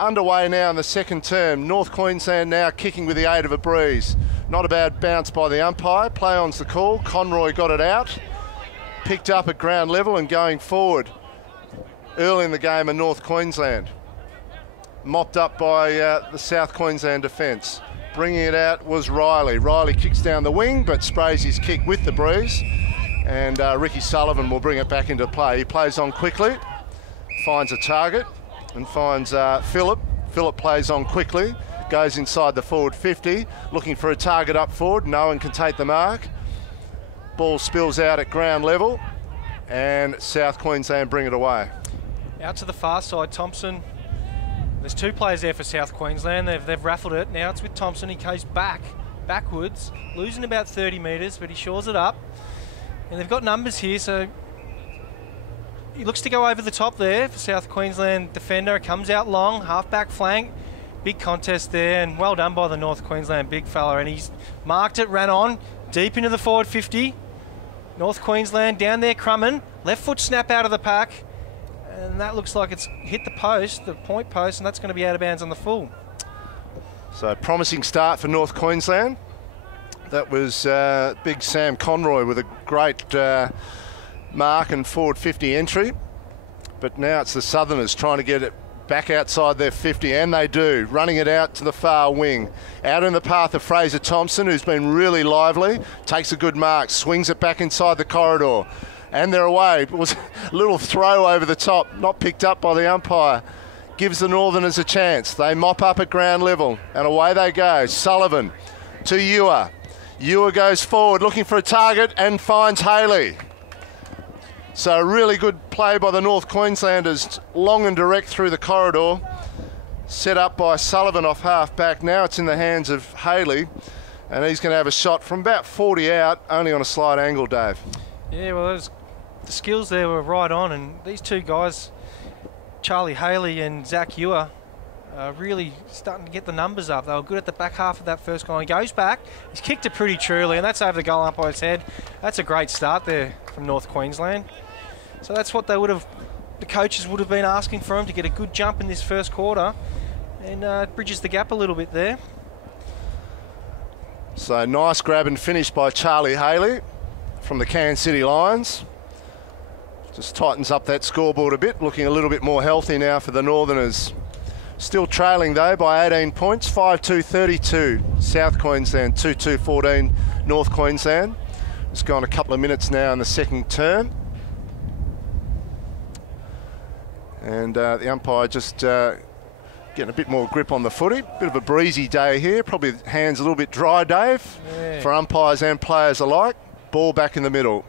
underway now in the second term. North Queensland now kicking with the aid of a breeze. Not a bad bounce by the umpire. Play on's the call. Conroy got it out. Picked up at ground level and going forward early in the game of North Queensland. Mopped up by the South Queensland defence. Bringing it out was Riley. Riley kicks down the wing but sprays his kick with the breeze. And Ricky Sullivan will bring it back into play. He plays on quickly, finds a target and finds Phillip. Phillip plays on quickly, goes inside the forward 50, looking for a target up forward. No one can take the mark. Ball spills out at ground level and South Queensland bring it away. Out to the far side, Thompson. There's two players there for South Queensland. They've raffled it. Now it's with Thompson. He goes backwards, losing about 30 metres, but he shores it up. And they've got numbers here, so he looks to go over the top there for South Queensland defender. Comes out long, half-back flank. Big contest there, and well done by the North Queensland big fella. And he's marked it, ran on, deep into the forward 50. North Queensland down there, Crumman. Left foot snap out of the pack. And that looks like it's hit the post, the point post, and that's going to be out of bounds on the full. So promising start for North Queensland. That was big Sam Conroy with a great mark and forward 50 entry. But now it's the Southerners trying to get it back outside their 50, and they do, running it out to the far wing. Out in the path of Fraser Thompson, who's been really lively, takes a good mark, swings it back inside the corridor. And they're away. It was a little throw over the top, not picked up by the umpire. Gives the Northerners a chance. They mop up at ground level, and away they go. Sullivan to Ewer. Ewer goes forward, looking for a target, and finds Haley. So a really good play by the North Queenslanders, long and direct through the corridor. Set up by Sullivan off half-back. Now it's in the hands of Haley, and he's going to have a shot from about 40 out, only on a slight angle, Dave. Yeah, well, the skills there were right on, and these two guys, Charlie Haley and Zach Ewer, are really starting to get the numbers up. They were good at the back half of that first goal. He goes back, he's kicked it pretty truly, and that's over the goal umpire's head. That's a great start there from North Queensland. So that's what the coaches would have been asking for him, to get a good jump in this first quarter, and bridges the gap a little bit there. So nice grab and finish by Charlie Haley from the Cairns City Lions. Just tightens up that scoreboard a bit, looking a little bit more healthy now for the Northerners. Still trailing though by 18 points, 5-2-32 South Queensland, 2-2-14 North Queensland. It's gone a couple of minutes now in the second term. And the umpire just getting a bit more grip on the footy. Bit of a breezy day here, probably hands a little bit dry, Dave, for umpires and players alike. Ball back in the middle.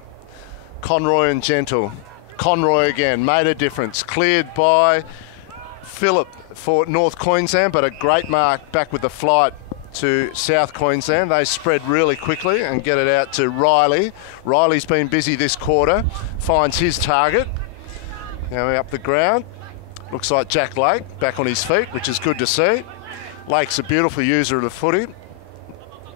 Conroy and Gentle. Conroy again, made a difference. Cleared by Phillip for North Queensland, but a great mark back with the flight to South Queensland. They spread really quickly and get it out to Riley. Riley's been busy this quarter, finds his target. Now up the ground. Looks like Jack Lake back on his feet, which is good to see. Lake's a beautiful user of the footy,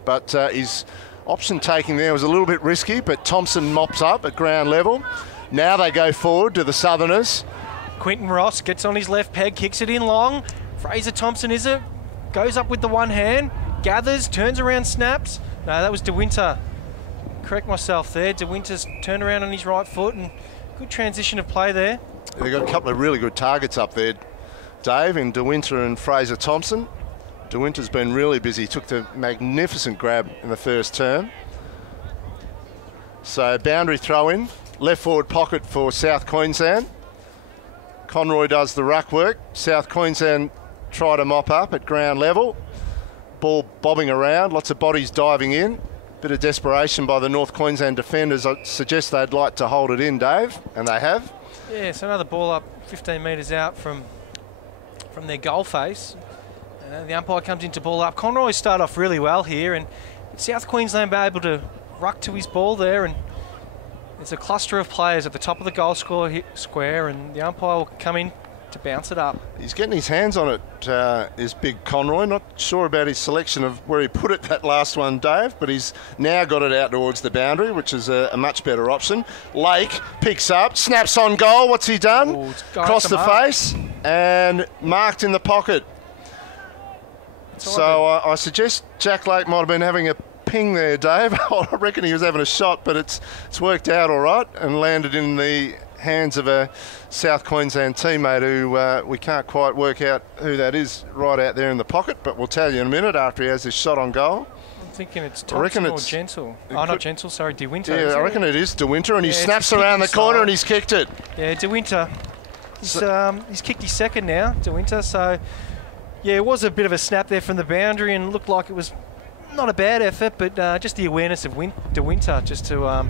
but his option taking there was a little bit risky, but Thompson mops up at ground level. Now they go forward to the Southerners. Quinton Ross gets on his left peg, kicks it in long. Fraser Thompson goes up with the one hand, gathers, turns around, snaps. No, that was De Winter. Correct myself there. De Winter's turned around on his right foot, and good transition of play there. They've got a couple of really good targets up there, Dave, in De Winter and Fraser Thompson. De Winter's been really busy, took the magnificent grab in the first term. So boundary throw in, left forward pocket for South Queensland. Conroy does the ruck work. South Queensland try to mop up at ground level. Ball bobbing around, lots of bodies diving in. Bit of desperation by the North Queensland defenders. I suggest they'd like to hold it in, Dave, and they have. Yeah, so another ball up 15 metres out from their goal face. The umpire comes into ball up. Conroy start off really well here, and South Queensland be able to ruck to his ball there, and there's a cluster of players at the top of the goal square, and the umpire will come in to bounce it up. He's getting his hands on it, is big Conroy. Not sure about his selection of where he put it that last one, Dave, but he's now got it out towards the boundary, which is a much better option. Lake picks up, snaps on goal. What's he done? Across the face, and marked in the pocket. So I suggest Jack Lake might have been having a ping there, Dave. I reckon he was having a shot, but it's worked out all right and landed in the hands of a South Queensland teammate who we can't quite work out who that is right out there in the pocket, but we'll tell you in a minute after he has his shot on goal. I'm thinking it's Thompson or Gentle. Oh, not Gentle, sorry, De Winter. Yeah, I reckon it is De Winter, and he snaps around the corner and he's kicked it. Yeah, De Winter. He's kicked his second now, De Winter, so... Yeah, it was a bit of a snap there from the boundary and looked like it was not a bad effort, but just the awareness of De Winter just to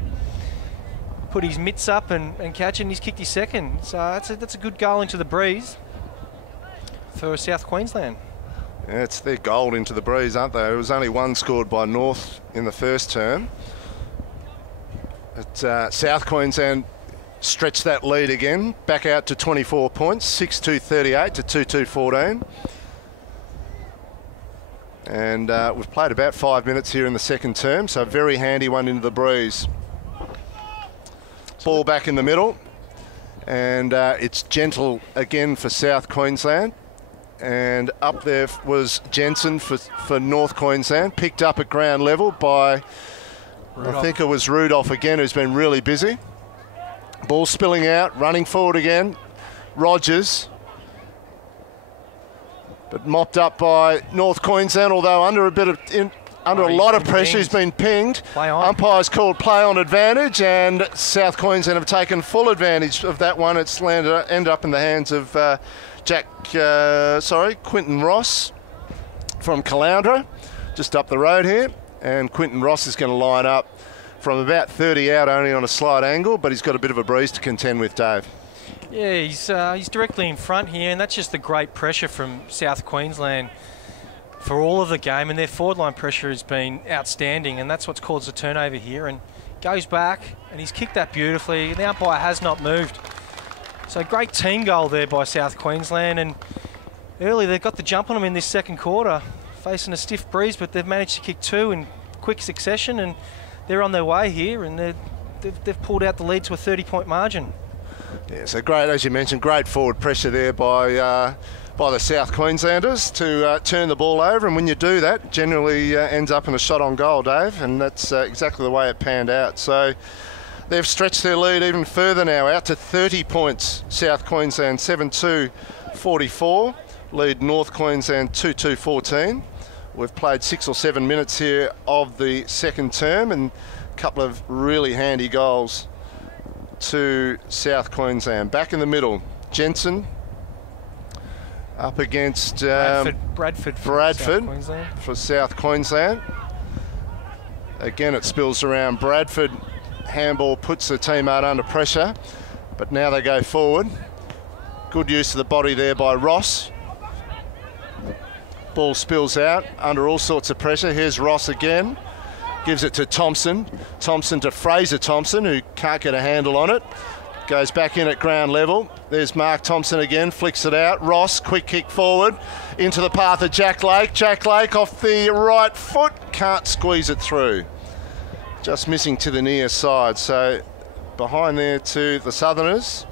put his mitts up and catch it, and he's kicked his second. So that's a good goal into the breeze for South Queensland. Yeah, it's their goal into the breeze, aren't they? It was only one scored by North in the first term. But South Queensland stretched that lead again, back out to 24 points, 6-2-38 to 2-2-14. And we've played about 5 minutes here in the second term, so a very handy one into the breeze. Ball back in the middle, and it's Gentle again for South Queensland. And up there was Jensen for North Queensland, picked up at ground level by, Rudolph. I think it was Rudolph again, who's been really busy. Ball spilling out, running forward again. Rogers. But mopped up by North Queensland, although under a lot of pressure. He's been pinged. Umpires called play on advantage, and South Queensland have taken full advantage of that one. It's ended up in the hands of Quinton Ross from Caloundra, just up the road here. And Quinton Ross is going to line up from about 30 out, only on a slight angle, but he's got a bit of a breeze to contend with, Dave. Yeah, he's directly in front here, and that's just the great pressure from South Queensland for all of the game, and their forward line pressure has been outstanding, and that's what's caused the turnover here. And goes back, and he's kicked that beautifully. The umpire has not moved. So great team goal there by South Queensland, and early they got the jump on them in this second quarter, facing a stiff breeze, but they've managed to kick two in quick succession, and they're on their way here, and they've pulled out the lead to a 30-point margin. Yeah, so great, as you mentioned, great forward pressure there by the South Queenslanders to turn the ball over, and when you do that, generally ends up in a shot on goal, Dave, and that's exactly the way it panned out. So they've stretched their lead even further now, out to 30 points. South Queensland 7-2-44, lead North Queensland 2-2-14. We've played 6 or 7 minutes here of the second term, and a couple of really handy goals to South Queensland. Back in the middle, Jensen up against Bradford for South Queensland. Again, it spills around. Bradford handball puts the teammate under pressure, but now they go forward. Good use of the body there by Ross. Ball spills out under all sorts of pressure. Here's Ross again. Gives it to Thompson. Thompson to Fraser Thompson, who can't get a handle on it. Goes back in at ground level. There's Mark Thompson again, flicks it out. Ross, quick kick forward into the path of Jack Lake. Jack Lake off the right foot, can't squeeze it through. Just missing to the near side. So behind there to the Southerners,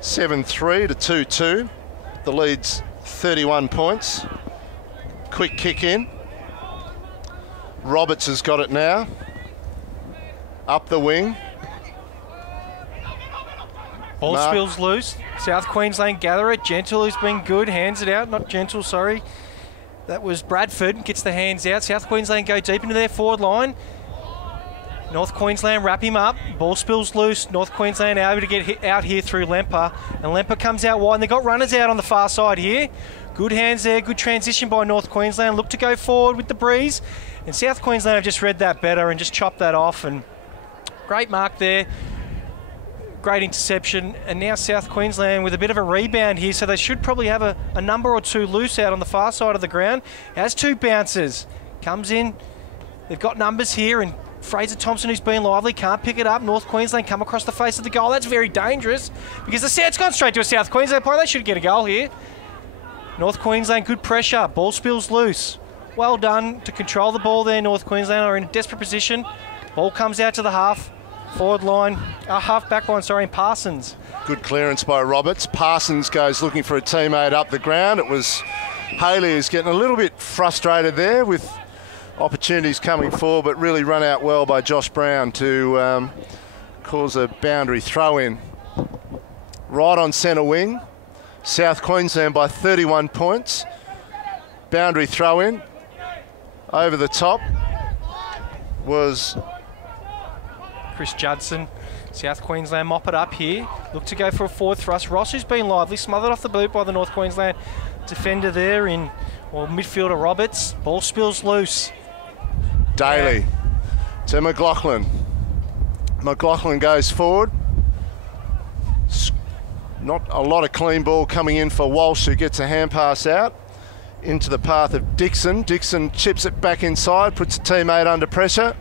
7-3 to 2-2. The lead's 31 points. Quick kick in. Roberts has got it now. Up the wing. Ball spills loose. South Queensland gather it. Gentle, who's been good, hands it out. Not Gentle, sorry. That was Bradford, gets the hands out. South Queensland go deep into their forward line. North Queensland wrap him up. Ball spills loose. North Queensland able to get out here through Lemper. And Lemper comes out wide. And they've got runners out on the far side here. Good hands there. Good transition by North Queensland. Look to go forward with the breeze. And South Queensland have just read that better and just chopped that off. And great mark there. Great interception. And now South Queensland with a bit of a rebound here. So they should probably have a number or two loose out on the far side of the ground. Has two bounces. Comes in. They've got numbers here. And Fraser Thompson, who's been lively, can't pick it up. North Queensland come across the face of the goal. That's very dangerous because it's gone straight to a South Queensland player. They should get a goal here. North Queensland, good pressure. Ball spills loose. Well done to control the ball there. North Queensland are in a desperate position. Ball comes out to the half. Forward line, half back line, sorry, and Parsons. Good clearance by Roberts. Parsons goes looking for a teammate up the ground. It was Haley who's getting a little bit frustrated there with opportunities coming forward, but really run out well by Josh Brown to cause a boundary throw in. Right on centre wing, South Queensland by 31 points. Boundary throw in. Over the top was Chris Judson. South Queensland mop it up here. Look to go for a forward thrust. Ross, who's been lively, smothered off the boot by the North Queensland defender there in, well, midfielder Roberts. Ball spills loose. Daly to McLaughlin. McLaughlin goes forward. Not a lot of clean ball coming in for Walsh, who gets a hand pass out into the path of Dixon. Dixon chips it back inside, puts a teammate under pressure.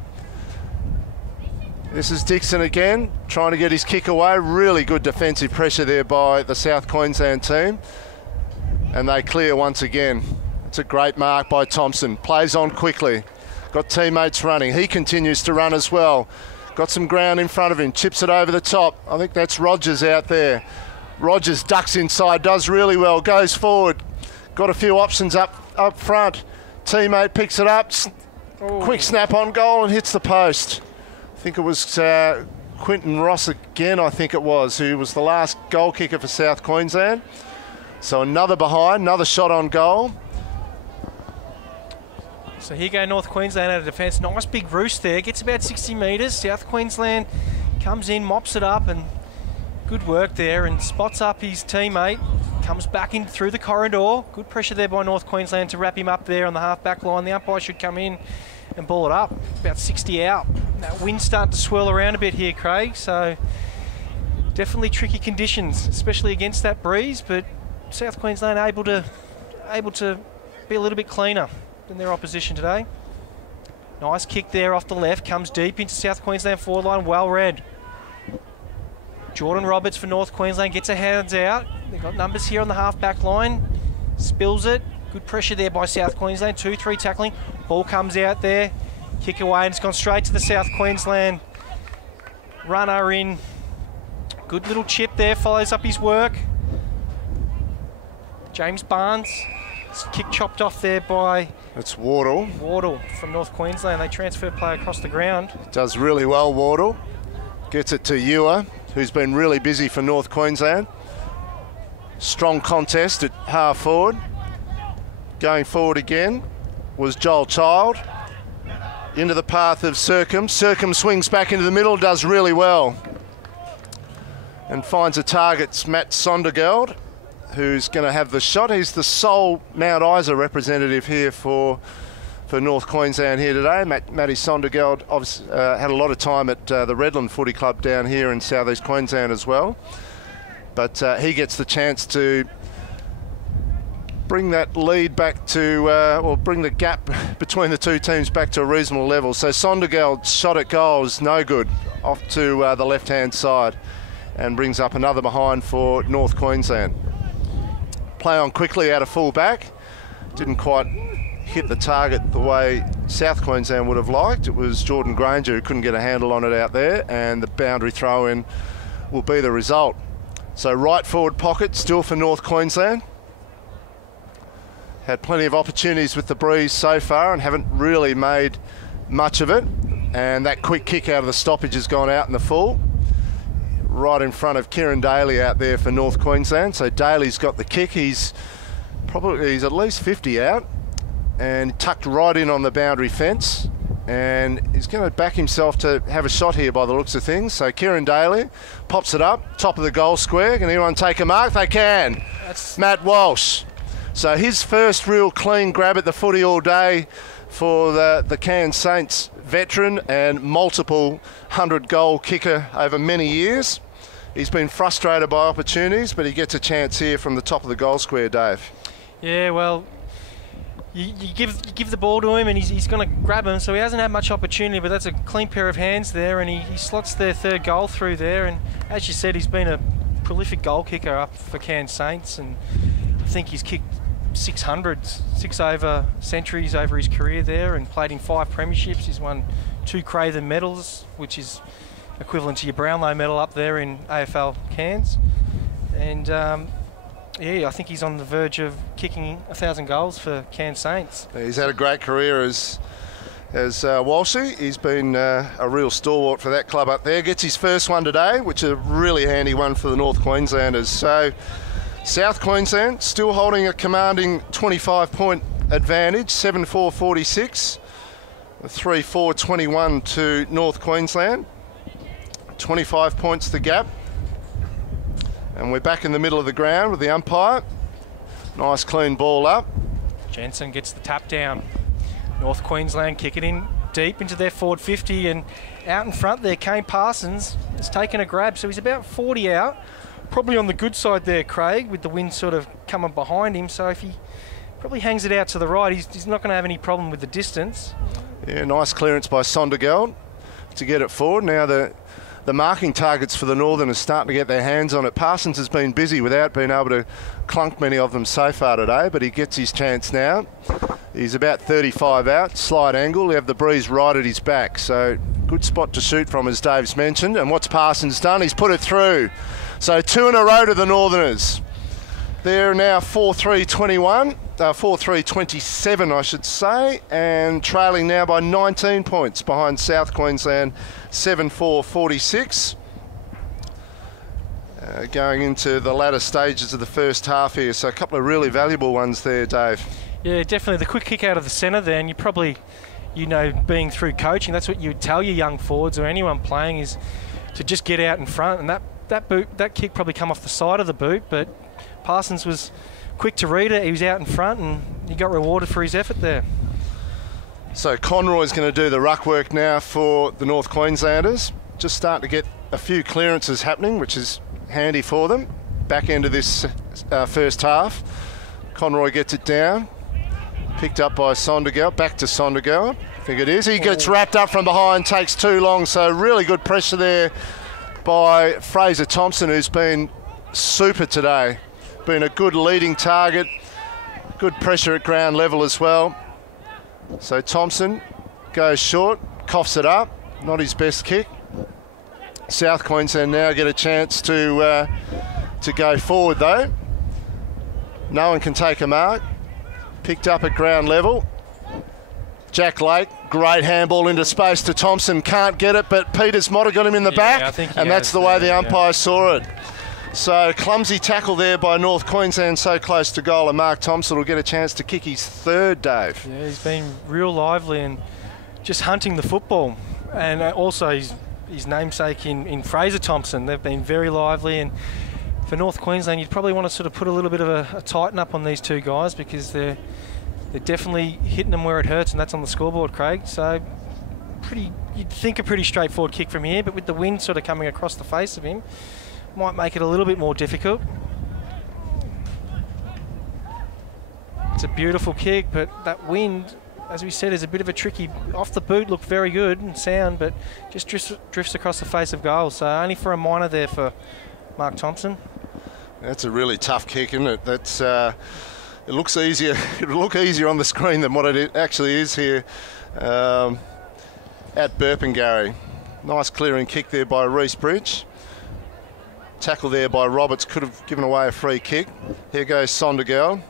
This is Dixon again, trying to get his kick away. Really good defensive pressure there by the South Queensland team. And they clear once again. It's a great mark by Thompson. Plays on quickly. Got teammates running. He continues to run as well. Got some ground in front of him. Chips it over the top. I think that's Rogers out there. Rogers ducks inside, does really well, goes forward. Got a few options up front. Teammate picks it up. Quick snap on goal and hits the post. I think it was Quinton Ross again, I think it was, who was the last goal kicker for South Queensland. So another behind, another shot on goal. So here go North Queensland out of defence. Nice big roost there. Gets about 60 metres. South Queensland comes in, mops it up, and good work there, and spots up his teammate. Comes back in through the corridor. Good pressure there by North Queensland to wrap him up there on the half-back line. The umpire should come in and ball it up. About 60 out. That wind's starting to swirl around a bit here, Craig, so definitely tricky conditions, especially against that breeze, but South Queensland able to be a little bit cleaner than their opposition today. Nice kick there off the left, comes deep into South Queensland forward line, well read. Jordan Roberts for North Queensland gets her hands out. They've got numbers here on the half-back line. Spills it. Good pressure there by South Queensland. 2-3 tackling. Ball comes out there. Kick away, and it's gone straight to the South Queensland runner in. Good little chip there. Follows up his work. James Barnes. Kick chopped off there by... It's Wardle. Wardle from North Queensland. They transfer play across the ground. Does really well, Wardle. Gets it to Ewer, who's been really busy for North Queensland. Strong contest at half forward. Going forward again was Joel Child. Into the path of Circum. Circum swings back into the middle, does really well. And finds a target. It's Matt Sondergeld, who's going to have the shot. He's the sole Mount Isa representative here for North Queensland here today. Matty Sondergeld obviously had a lot of time at the Redland Footy Club down here in southeast Queensland as well. But he gets the chance to bring that lead back to, or bring the gap between the two teams back to a reasonable level. So Sondergeld's shot at goal is no good, off to the left-hand side, and brings up another behind for North Queensland. Play on quickly out of full back. Didn't quite hit the target the way South Queensland would have liked. It was Jordan Granger who couldn't get a handle on it out there, and the boundary throw-in will be the result. So right forward pocket still for North Queensland. Had plenty of opportunities with the breeze so far and haven't really made much of it. And that quick kick out of the stoppage has gone out in the full. Right in front of Kieran Daly out there for North Queensland. So Daly's got the kick. He's at least 50 out and tucked right in on the boundary fence. And he's going to back himself to have a shot here by the looks of things. So Kieran Daly pops it up, top of the goal square. Can anyone take a mark? They can. That's Matt Walsh. So his first real clean grab at the footy all day for the Cairns Saints veteran and multiple 100-goal kicker over many years. He's been frustrated by opportunities, but he gets a chance here from the top of the goal square, Dave. Yeah, well, you give the ball to him and he's going to grab him, so he hasn't had much opportunity, but that's a clean pair of hands there, and he slots their third goal through there. And as you said, he's been a prolific goal kicker up for Cairns Saints, and I think he's kicked 600s, 6 over centuries over his career there, and played in 5 premierships. He's won 2 Craven medals, which is equivalent to your Brownlow medal up there in AFL Cairns. And yeah, I think he's on the verge of kicking 1,000 goals for Cairns Saints. He's had a great career as Walshy. He's been a real stalwart for that club up there. Gets his first one today, which is a really handy one for the North Queenslanders. So South Queensland still holding a commanding 25-point advantage, 7-4-46, 3-4-21 to North Queensland. 25 points the gap. And we're back in the middle of the ground with the umpire. Nice clean ball up. Jensen gets the tap down. North Queensland kick it in deep into their forward 50, and out in front there, Kane Parsons has taken a grab, so he's about 40 out. Probably on the good side there, Craig, with the wind sort of coming behind him, so if he probably hangs it out to the right, he's not going to have any problem with the distance. Yeah, nice clearance by Sondergaard to get it forward. Now the marking targets for the Northern are starting to get their hands on it. Parsons has been busy without being able to clunk many of them so far today, but he gets his chance now. He's about 35 out, slight angle. He'll have the breeze right at his back, so good spot to shoot from, as Dave's mentioned. And what's Parsons done? He's put it through. So 2 in a row to the Northerners. They're now 4-3-21, 4-3-27 I should say, and trailing now by 19 points behind South Queensland, 7-4-46. Going into the latter stages of the first half here, so a couple of really valuable ones there, Dave. Yeah, definitely the quick kick out of the centre there, and you probably, you know, being through coaching, that's what you would tell your young forwards or anyone playing, is to just get out in front, and that kick probably come off the side of the boot, but Parsons was quick to read it. He was out in front and he got rewarded for his effort there. So Conroy's going to do the ruck work now for the North Queenslanders. Just starting to get a few clearances happening, which is handy for them. Back end of this first half. Conroy gets it down. Picked up by Sondergaard. Back to Sondergaard. I think it is. He gets wrapped up from behind, takes too long. So really good pressure there by Fraser Thompson, who's been super today. Been a good leading target, good pressure at ground level as well. So Thompson goes short, coughs it up, not his best kick. South Queensland now get a chance to go forward though. No one can take a mark. Picked up at ground level. Jack Lake, great handball into space to Thompson, can't get it, but Peters might have got him in the back, and that's the way the umpire saw it. So clumsy tackle there by North Queensland, so close to goal, and Mark Thompson will get a chance to kick his third, Dave. Yeah, he's been real lively and just hunting the football. And also his namesake in Fraser Thompson, they've been very lively. And for North Queensland, you'd probably want to sort of put a little bit of a tighten up on these two guys, because they're definitely hitting them where it hurts, and that's on the scoreboard, Craig. So you'd think a pretty straightforward kick from here, but with the wind sort of coming across the face of him, might make it a little bit more difficult. It's a beautiful kick, but that wind, as we said, is a bit of a tricky. Off the boot, looked very good and sound, but just drifts across the face of goal. So only for a minor there for Mark Thompson. That's a really tough kick, isn't it? That's it looks easier. It'll look easier on the screen than what it actually is here at Burpengary. Nice clearing kick there by Reece Bridge. Tackle there by Roberts, could have given away a free kick. Here goes Sondergaard,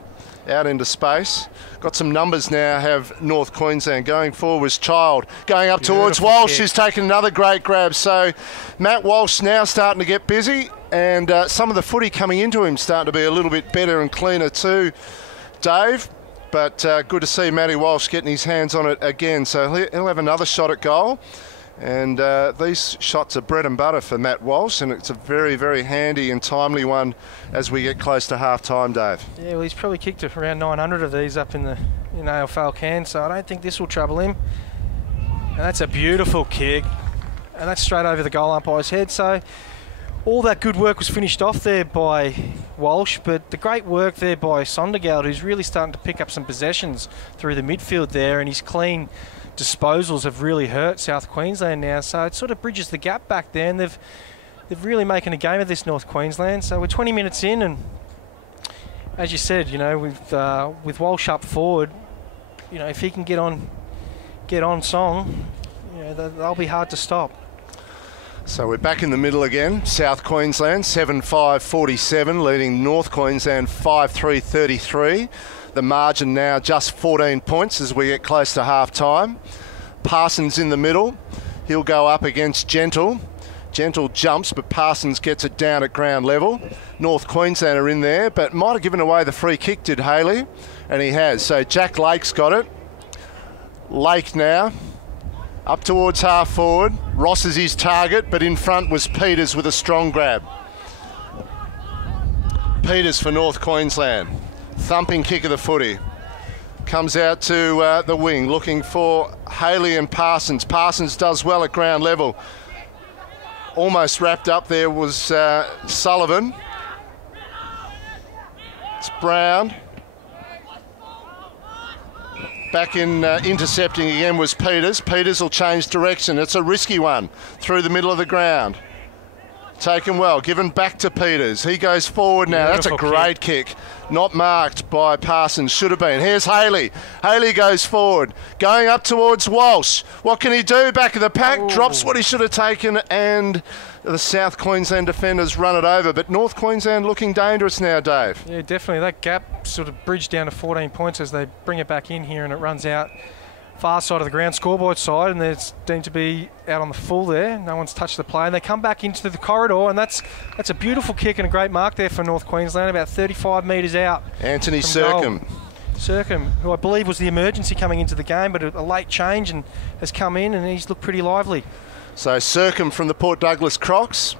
out into space. Got some numbers now, have North Queensland. Going forward was Child, going up towards Walsh, who's taken another great grab. So Matt Walsh now starting to get busy, and some of the footy coming into him starting to be a little bit better and cleaner too, Dave. But good to see Matty Walsh getting his hands on it again. So he'll have another shot at goal. And these shots are bread and butter for Matt Walsh, and it's a very, very handy and timely one as we get close to half-time, Dave. Yeah, well, he's probably kicked around 900 of these up in AFL Cairns, so I don't think this will trouble him. And that's a beautiful kick, and that's straight over the goal umpire's head. So all that good work was finished off there by Walsh, but the great work there by Sondergaard, who's really starting to pick up some possessions through the midfield there, and his clean disposals have really hurt South Queensland now, so it sort of bridges the gap back there, and they've really making a game of this, North Queensland. So we're 20 minutes in, and as you said, you know, with Walsh up forward, you know, if he can get on song, you know, they'll be hard to stop. So we're back in the middle again. South Queensland 7-5-47, leading North Queensland 5-3-33. The margin now just 14 points as we get close to half time. Parsons in the middle. He'll go up against Gentle. Gentle jumps, but Parsons gets it down at ground level. North Queensland are in there, but might have given away the free kick, did Haley? And he has. So Jack Lake's got it. Lake now. Up towards half forward. Ross is his target, but in front was Peters with a strong grab. Peters for North Queensland. Thumping kick of the footy. Comes out to the wing, looking for Haley and Parsons. Parsons does well at ground level. Almost wrapped up there was Sullivan. It's Brown. Back in intercepting again was Peters. Peters will change direction. It's a risky one through the middle of the ground. Taken well, given back to Peters. He goes forward now. Beautiful. That's a great kick. Not marked by Parsons. Should have been. Here's Haley. Haley goes forward. Going up towards Walsh. What can he do? Back of the pack. Ooh. Drops what he should have taken, and the South Queensland defenders run it over. But North Queensland looking dangerous now, Dave. Yeah, definitely. That gap sort of bridged down to 14 points as they bring it back in here, and it runs out far side of the ground, scoreboard side, and it's deemed to be out on the full there. No one's touched the play, and they come back into the corridor, and that's a beautiful kick and a great mark there for North Queensland, about 35 metres out. Anthony Sercombe. Sercombe, who I believe was the emergency coming into the game, but a late change and has come in, and he's looked pretty lively. So Sercombe from the Port Douglas Crocs.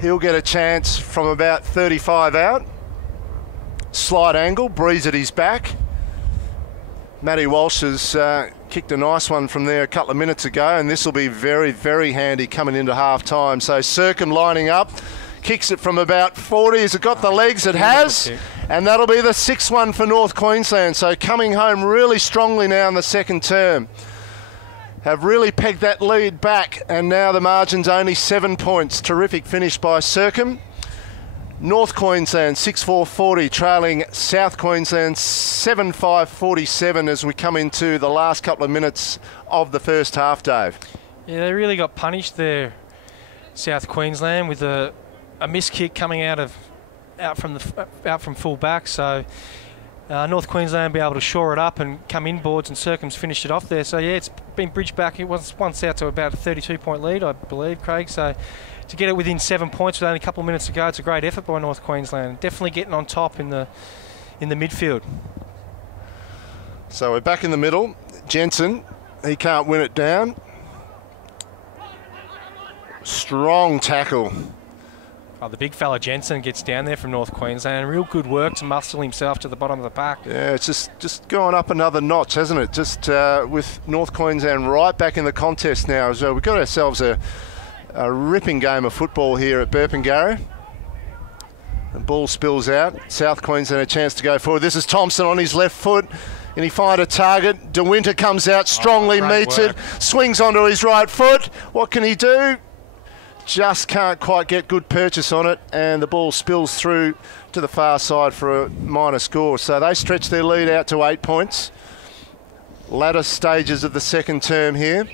He'll get a chance from about 35 out. Slight angle, breeze at his back. Matty Walsh has kicked a nice one from there a couple of minutes ago, and this will be very, very handy coming into half-time. So Sercombe lining up, kicks it from about 40. Has it got the legs? It has. And that'll be the 6-1 for North Queensland. So coming home really strongly now in the second term. Have really pegged that lead back, and now the margin's only 7 points. Terrific finish by Sercombe. North Queensland 6-4-40, trailing South Queensland 7-5-47 as we come into the last couple of minutes of the first half, Dave. Yeah, they really got punished there, South Queensland, with a missed kick coming out from full back. So North Queensland will be able to shore it up and come inboards, and Sercombe's finished it off there. So yeah, it's been bridged back. It was once out to about a 32-point lead, I believe, Craig. So to get it within 7 points with only a couple of minutes to go, it's a great effort by North Queensland. Definitely getting on top in the midfield. So we're back in the middle. Jensen, he can't win it down. Strong tackle. Oh, the big fella Jensen gets down there from North Queensland. Real good work to muscle himself to the bottom of the pack. Yeah, it's just gone up another notch, hasn't it? Just with North Queensland right back in the contest now. So we've got ourselves a ripping game of football here at Burpengary. The ball spills out. South Queensland a chance to go forward. This is Thompson on his left foot. And he find a target. De Winter comes out strongly, meets it, swings onto his right foot. What can he do? Just can't quite get good purchase on it, and the ball spills through to the far side for a minor score. So they stretch their lead out to 8 points. Latter stages of the second term here.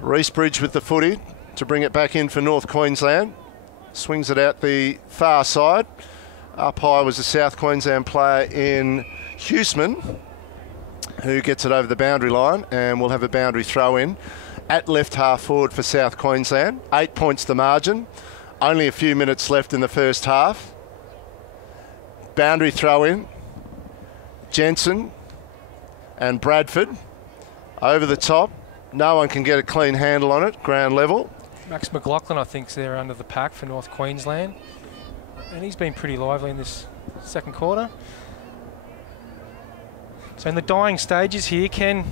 Reece Bridge with the footy to bring it back in for North Queensland. Swings it out the far side. Up high was a South Queensland player in Huseman, who gets it over the boundary line, and we'll have a boundary throw in at left half forward for South Queensland. 8 points the margin. Only a few minutes left in the first half. Boundary throw in. Jensen and Bradford over the top. No one can get a clean handle on it, ground level. Max McLaughlin, I think, is there under the pack for North Queensland. And he's been pretty lively in this second quarter. So in the dying stages here, can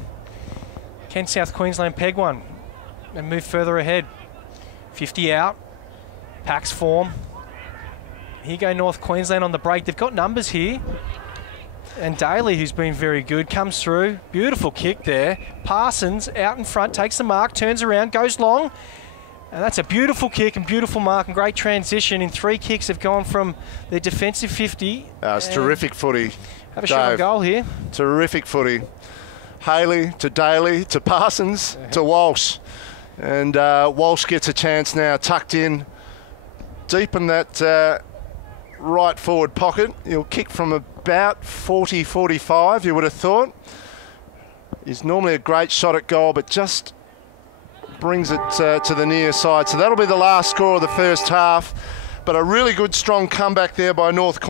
South Queensland peg one and move further ahead? 50 out. Packs form. Here go North Queensland on the break. They've got numbers here. And Daly, who's been very good, comes through. Beautiful kick there. Parsons out in front, takes the mark, turns around, goes long. And that's a beautiful kick and beautiful mark and great transition. In 3 kicks have gone from their defensive 50. It's terrific footy. Have a shot on goal here. Terrific footy. Haley to Daly to Parsons to Walsh. And Walsh gets a chance now, tucked in deep in that right forward pocket. He'll kick from about 40, 45, you would have thought. He's normally a great shot at goal, but just brings it to the near side. So that'll be the last score of the first half. But a really good, strong comeback there by North